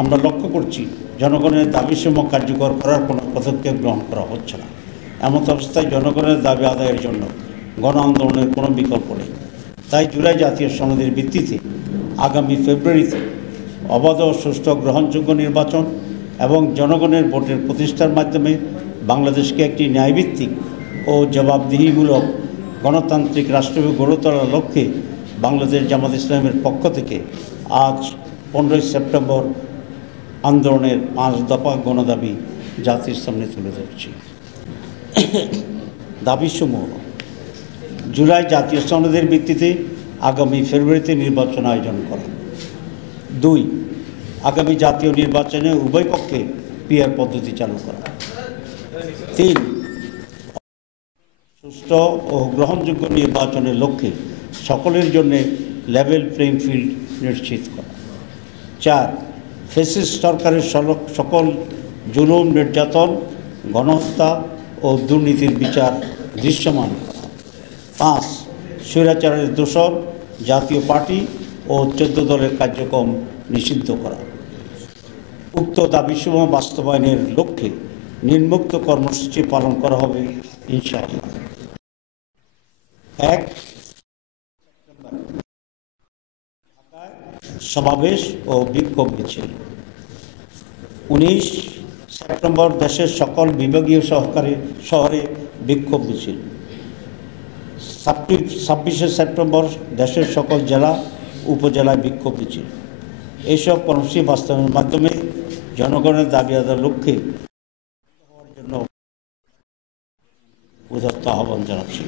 আমরা লক্ষ্য করছি জনগণের দাবিসমূহ কার্যকর করার কোনো পদক্ষেপ গ্রহণ করা হচ্ছে না। এমন অবস্থায় জনগণের দাবি আদায়ের জন্য গণ আন্দোলনের কোনো বিকল্প নেই। তাই জুলাই জাতীয় সনদের ভিত্তিতে আগামী ফেব্রুয়ারিতে অবাধ ও সুষ্ঠু গ্রহণযোগ্য নির্বাচন এবং জনগণের ভোটের প্রতিষ্ঠার মাধ্যমে বাংলাদেশকে একটি ন্যায়ভিত্তিক ও জবাবদিহিমূলক গণতান্ত্রিক রাষ্ট্র গড়ে তোলার লক্ষ্যে বাংলাদেশ জামাত ইসলামের পক্ষ থেকে আজ 15 সেপ্টেম্বর আন্দোলনের 5 দফা গণদাবি জাতির সামনে তুলে ধরছি। দাবিসমূহ: জুলাই জাতীয় সনদের ভিত্তিতে আগামী ফেব্রুয়ারিতে নির্বাচন আয়োজন করা। 2, আগামী জাতীয় নির্বাচনে উভয় পক্ষে পিআর পদ্ধতি চালু করা। 3, সুষ্ঠু ও গ্রহণযোগ্য নির্বাচনের লক্ষ্যে সকলের জন্য লেভেল প্লেইং ফিল্ড নিশ্চিত করা। 4, ফ্যাসিস্ট সরকারের সকল জুলুম, নির্যাতন, গণহত্যা ও দুর্নীতির বিচার দৃশ্যমান করা। 5, স্বৈরাচারের দোসর জাতীয় পার্টি ও 14 দলের কার্যক্রম নিষিদ্ধ করা। উক্ত দাবিসমূহ বাস্তবায়নের লক্ষ্যে নিম্নোক্ত কর্মসূচি পালন করা হবে ইনশাআল্লাহ। 1, সমাবেশ ও বিক্ষোভ মিছিল। 19 সেপ্টেম্বর দেশের সকল বিভাগীয় শহরে বিক্ষোভ মিছিল। 26 সেপ্টেম্বর দেশের সকল জেলা উপজেলায় বিক্ষোভ মিছিল। এইসব কর্মসূচি বাস্তবায়নের মাধ্যমে জনগণের দাবি আদায়ের লক্ষ্যে হওয়ার জন্য উদাত্ত আহ্বান জানাচ্ছি।